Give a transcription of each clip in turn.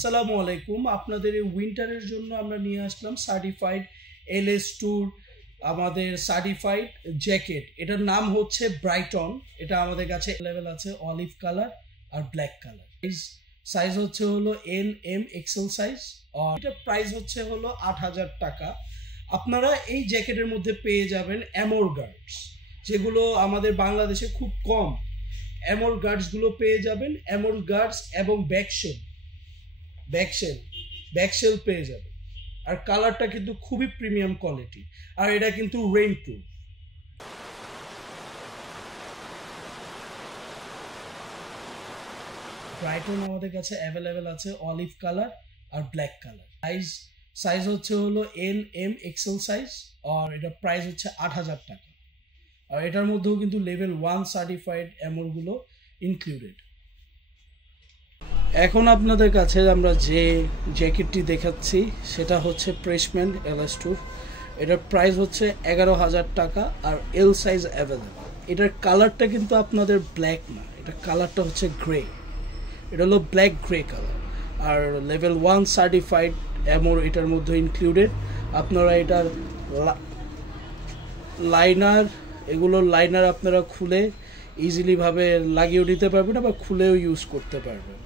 আসসালামু আলাইকুম। আপনাদের এই উইন্টারের জন্য আমরা নিয়ে আসলাম সার্টিফাইড LS2 আমাদের সার্টিফাইড জ্যাকেট। এটার নাম হচ্ছে ব্রাইটন। এটা আমাদের কাছে অ্যাভেলেবেল আছে অলিভ কালার আর ব্ল্যাক কালার। সাইজ হচ্ছে হলো LM XL সাইজ। আর এটার প্রাইস হচ্ছে হলো ৮,০০০ টাকা। আপনারা এই জ্যাকেটের মধ্যে পেয়ে যাবেন অ্যামোর গার্ডস, যেগুলো আমাদের বাংলাদেশে খুব কম। অ্যামোর গার্ডসগুলো পেয়ে যাবেন, অ্যামোর গার্ডস এবং ব্যাকশেল পেয়ে যাবে। আর কালারটা কিন্তু খুবই প্রিমিয়াম কোয়ালিটি, আর এটা কিন্তু রেইন প্রুফ। ব্রাইটন আমাদের কাছে অ্যাভেলেবেল আছে অলিভ কালার আর ব্ল্যাক কালার। সাইজ হচ্ছে হলো LM XL সাইজ। আর এটার প্রাইস হচ্ছে ৮,০০০ টাকা। আর এটার মধ্যেও কিন্তু লেভেল 1 সার্টিফাইড অ্যামোরগুলো ইনক্লুডেড। এখন আপনাদের কাছে আমরা যে জ্যাকেটটি দেখাচ্ছি সেটা হচ্ছে প্রেসম্যান LS2। এটার প্রাইস হচ্ছে 11,০০০ টাকা আর L সাইজ অ্যাভেলেবল। এটার কালারটা কিন্তু আপনাদের ব্ল্যাক না, এটার কালারটা হচ্ছে গ্রে। এটা হলো ব্ল্যাক গ্রে কালার। আর লেভেল 1 সার্টিফাইড অ্যামোর এটার মধ্যে ইনক্লুডেড। আপনারা এটার লাইনার আপনারা খুলে ইজিলিভাবে লাগিয়েও দিতে পারবেন, আবার খুলেও ইউজ করতে পারবেন।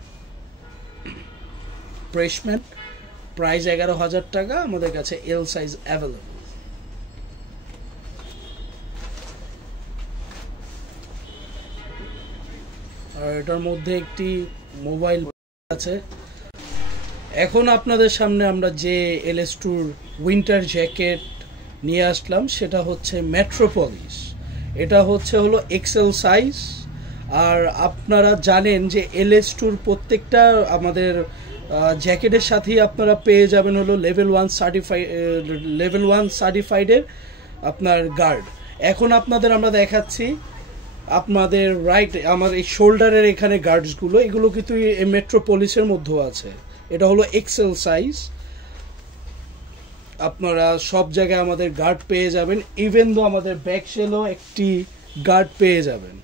প্রেসম্যান, প্রাইস 11,০০০ টাকা। আমাদের কাছে L সাইজ অ্যাভেলেবল। আর এটার মধ্যে একটি মোবাইল আছে। এখন আপনাদের সামনে আমরা যে LS2 উইন্টার জ্যাকেট নিয়ে আসলাম সেটা হচ্ছে মেট্রোপলিস। এটা হচ্ছে হলো XL সাইজ। আর আপনারা জানেন যে LS2 প্রত্যেকটা আমাদের জ্যাকেটের সাথেই আপনারা পেয়ে যাবেন হলো লেভেল 1 সার্টিফাইডের আপনার গার্ড। এখন আপনাদের আমরা দেখাচ্ছি আপনাদের আমার এই শোল্ডারের এখানে গার্ডসগুলো, এগুলো কিন্তু মেট্রোপলিসের মধ্যেও আছে। এটা হলো XL সাইজ। আপনারা সব জায়গায় আমাদের গার্ড পেয়ে যাবেন, ইভেন দো আমাদের ব্যাকশেলও একটি গার্ড পেয়ে যাবেন।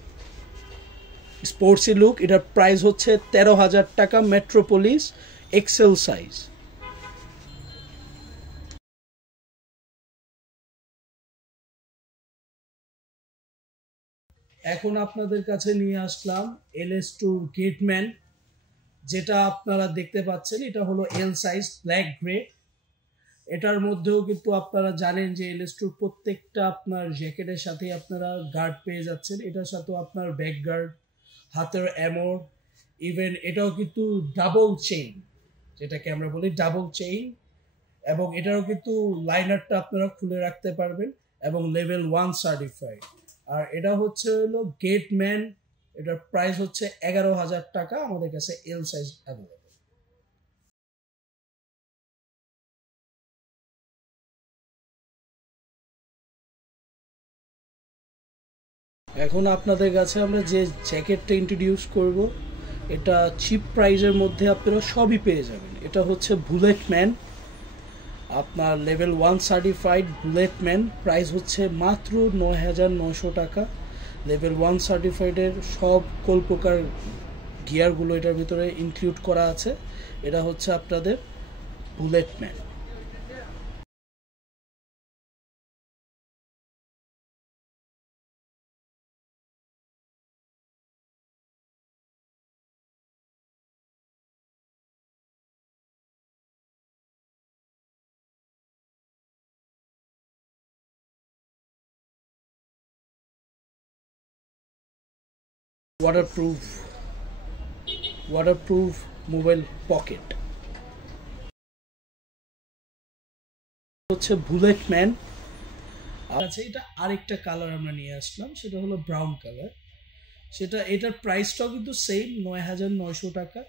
Sporty look. এটার প্রাইস হচ্ছে 13,০০০ টাকা, মেট্রোপলিস XL সাইজ। এখন আপনাদের কাছে নিয়ে আসলাম LS2 গেটম্যান, যেটা আপনারা দেখতে পাচ্ছেন। এটা হলো L সাইজ, ব্ল্যাক গ্রে। এটার মধ্যেও কিন্তু আপনারা জানেন যে LS2 প্রত্যেকটা আপনার জ্যাকেটের সাথে আপনারা গার্ড পেয়ে যাচ্ছেন। এটার সাথেও আপনার ব্যাক গার্ড, হাতের অ্যামোর, ইভেন এটাও কিন্তু ডাবল চেইন, যেটাকে আমরা বলি ডাবল চেইন। এবং এটারও কিন্তু লাইনারটা আপনারা খুলে রাখতে পারবেন এবং লেভেল 1 সার্টিফাইড। আর এটা হচ্ছে হলো গেটম্যান। এটার প্রাইস হচ্ছে 11,০০০ টাকা। আমাদের কাছে L সাইজ অ্যাভেলেবল। এখন আপনাদের কাছে আমরা যে জ্যাকেটটা ইন্ট্রোডিউস করব, এটা চিপ প্রাইসের মধ্যে আপনারা সবই পেয়ে যাবেন। এটা হচ্ছে বুলেটম্যান, আপনার লেভেল 1 সার্টিফাইড বুলেটম্যান। প্রাইস হচ্ছে মাত্র 9,৯০০ টাকা। লেভেল 1 সার্টিফাইডের সব প্রকার গিয়ারগুলো এটার ভিতরে ইনক্লুড করা আছে। এটা হচ্ছে আপনাদের বুলেটম্যান। ওয়াটারপ্রুফ মোবাইল পকেট হচ্ছে বুলেটম্যান। আচ্ছা, এটা আরেকটা কালার আমরা নিয়ে আসলাম, সেটা হলো ব্রাউন কালার। এটার প্রাইসটাও কিন্তু সেম, 9,৯০০ টাকা।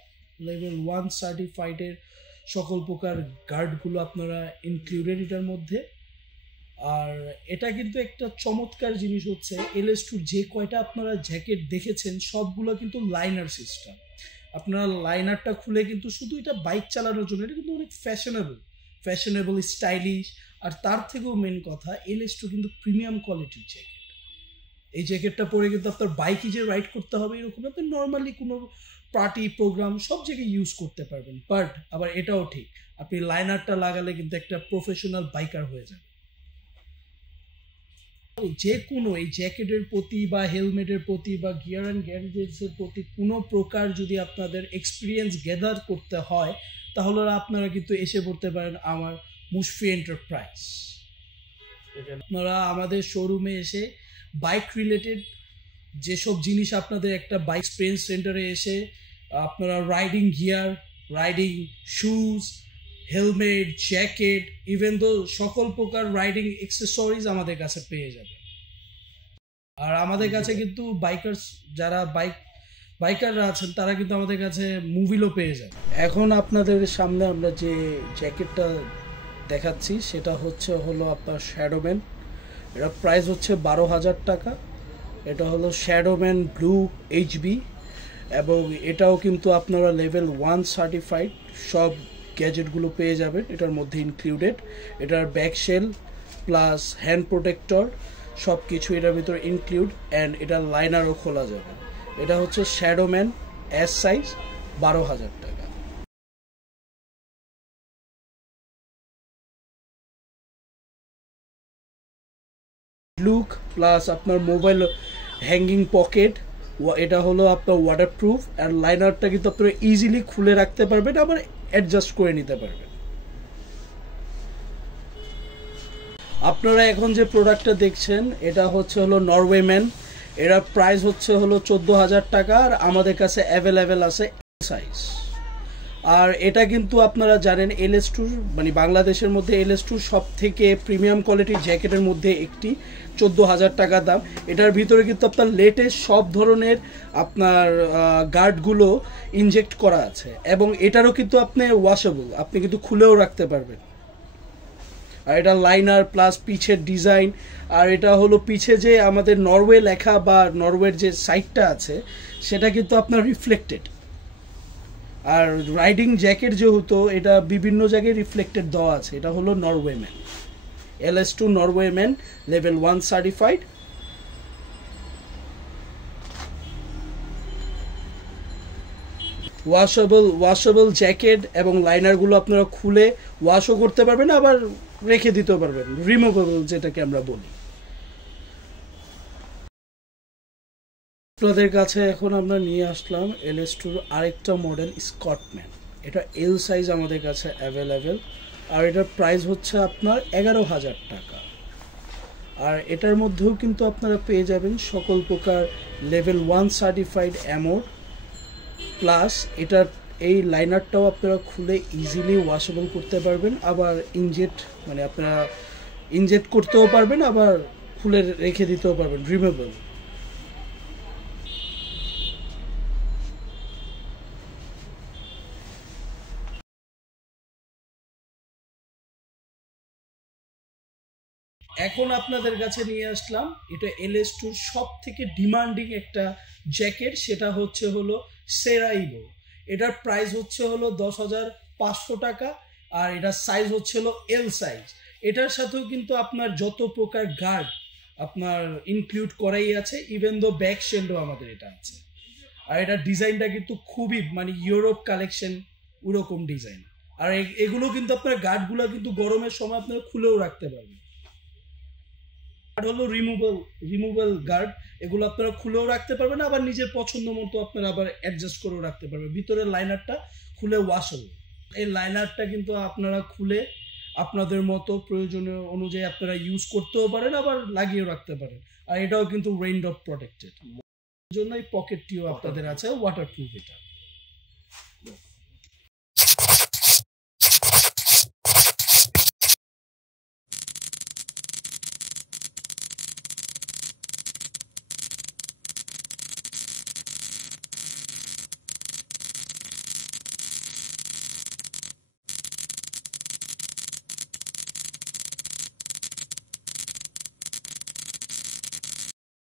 লেভেল 1 সার্টিফাইডের সকল প্রকার গার্ডগুলো আপনারা ইনক্লুডেড এটার মধ্যে। আর এটা কিন্তু একটা চমৎকার জিনিস হচ্ছে, LS2 যে কয়টা আপনারা জ্যাকেট দেখেছেন সবগুলো কিন্তু লাইনার সিস্টেম। আপনারা লাইনারটা খুলে কিন্তু শুধু এটা বাইক চালানোর জন্য, এটা কিন্তু অনেক ফ্যাশনেবল স্টাইলিশ। আর তার থেকেও মেন কথা, LS2 কিন্তু প্রিমিয়াম কোয়ালিটির জ্যাকেট। এই জ্যাকেটটা পরে কিন্তু আপনার বাইকে যে রাইড করতে হবে এরকম, আপনি নর্মালি কোনো পার্টি প্রোগ্রাম সব জায়গায় ইউজ করতে পারবেন। বাট আবার এটাও ঠিক, আপনি লাইনারটা লাগালে কিন্তু একটা প্রফেশনাল বাইকার হয়ে যাবে। যে কোনো এই জ্যাকেটের প্রতি বা হেলমেটের প্রতি বা গিয়ার অ্যান্ড গ্যাজেটসের প্রতি কোনো প্রকার যদি আপনাদের এক্সপিরিয়েন্স গ্যাদার করতে হয়, তাহলে আপনারা কিন্তু এসে পড়তে পারেন আমার মুশফি এন্টারপ্রাইজ। আপনারা আমাদের শোরুমে এসে বাইক রিলেটেড যেসব জিনিস আপনাদের একটা বাইক এক্সপিরিয়েন্স সেন্টারে এসে আপনারা riding gear, riding shoes, helmet, jacket, even তো সকল প্রকার রাইডিং অ্যাক্সেসরিজ আমাদের কাছে পেয়ে যাবে। আর আমাদের কাছে কিন্তু যারা বাইকাররা আছেন তারা কিন্তু আমাদের কাছে মোবিলও পেয়ে যাবে। এখন আপনাদের সামনে আমরা যে জ্যাকেটটা দেখাচ্ছি সেটা হলো আপনার শ্যাডোম্যান। এটা প্রাইস হচ্ছে 12,000 টাকা। এটা হলো শ্যাডোম্যান ব্লু এইচবি এবং এটাও কিন্তু আপনারা লেভেল 1 সার্টিফাইড। সব গ্যাজেটগুলো পেয়ে যাবেন এটার মধ্যে ইনক্লুডেড। এটার back shell plus hand protector সব কিছু এটার ভিতরে ইনক্লুড, অ্যান্ড এটার লাইনারও খোলা যাবে। এটা হচ্ছে শ্যাডোম্যান এস সাইজ, 12,000 টাকা। লুক প্লাস আপনার মোবাইল হ্যাঙ্গিং পকেট, এটা হলো আপনার ওয়াটারপ্রুফ, আর লাইনারটা কিন্তু আপনারা ইজিলি খুলে রাখতে পারবেন, আবার অ্যাডজাস্ট করে নিতে পারবেন। আপনারা এখন যে প্রোডাক্টটা দেখছেন এটা হলো নরওয়েম্যান। এটার প্রাইস হলো 14,000 টাকা, আর আমাদের কাছে অ্যাভেলেবেল আছে সাইজ। আর এটা কিন্তু আপনারা জানেন LS2 মানে বাংলাদেশের মধ্যে LS2 সব থেকে প্রিমিয়াম কোয়ালিটির জ্যাকেটের মধ্যে একটি, 14,000 টাকা দাম। এটার ভিতরে কিন্তু আপনার লেটেস্ট সব ধরনের আপনার গার্ডগুলো ইনজেক্ট করা আছে, এবং এটারও কিন্তু আপনি ওয়াশেবল, আপনি কিন্তু খুলেও রাখতে পারবেন। আর এটা লাইনার প্লাস পিছের ডিজাইন, আর এটা হলো পিছে যে আমাদের নরওয়ে লেখা বা নরওয়ের যে সাইটটা আছে সেটা কিন্তু আপনার রিফ্লেক্টেড। আর রাইডিং জ্যাকেট যেহেতু এটা বিভিন্ন জায়গায় রিফ্লেক্টেড দেওয়া আছে। এটা হলো নরওয়েম্যান LS2 নরওয়েম্যান লেভেল 1 সার্টিফাইড। ওয়াশেবল জ্যাকেট এবং লাইনারগুলো আপনারা খুলে ওয়াশও করতে পারবেন, আবার রেখে দিতেও পারবেন, রিমুভেবল যেটাকে আমরা বলি। আপনাদের কাছে এখন আমরা নিয়ে আসলাম LS2 আরেকটা মডেল স্কটম্যান। এটা এল সাইজ আমাদের কাছে অ্যাভেলেবেল, আর এটার প্রাইস হচ্ছে আপনার 11,000 টাকা। আর এটার মধ্যেও কিন্তু আপনারা পেয়ে যাবেন সকল প্রকার লেভেল 1 সার্টিফাইড অ্যামোড, প্লাস এটার এই লাইনারটাও আপনারা খুলে ইজিলি ওয়াশেবল করতে পারবেন, আবার আপনারা ইনজেক্ট করতেও পারবেন, আবার খুলে রেখে দিতেও পারবেন, রিমুভেবল। এখন আপনাদের কাছে নিয়ে আসলাম এটা LS2 সব থেকে ডিমান্ডিং একটা জ্যাকেট, সেটা হলো সেরাইবো। এটার প্রাইস হলো 10,500 টাকা, আর এটার সাইজ হলো এল সাইজ। এটার সাথেও কিন্তু আপনার যত প্রকার গার্ড আপনার ইনক্লুড করাই আছে, ইভেন দো ব্যাক শেল্ডও আমাদের এটা আছে। আর এটার ডিজাইনটা কিন্তু খুবই ইউরোপ কালেকশন ওরকম ডিজাইন। আর এগুলো কিন্তু আপনার গার্ডগুলো কিন্তু গরমের সময় আপনারা খুলেও রাখতে পারবেন। হলো রিমুভেবল গার্ড, এগুলো আপনারা খুলেও রাখতে পারবেন, আবার নিজের পছন্দ মতো আপনারা আবার অ্যাডজাস্ট করেও রাখতে পারবেন। ভিতরের লাইনারটা খুলে ওয়াশেবল। এই লাইনারটা কিন্তু আপনারা খুলে আপনাদের মতো প্রয়োজনীয় অনুযায়ী আপনারা ইউজ করতেও পারেন, আবার লাগিয়েও রাখতে পারেন। আর এটাও কিন্তু রেইন ড্রপ প্রটেক্টেড, জন্য এই পকেটটিও আপনাদের আছে ওয়াটারপ্রুফ। এটা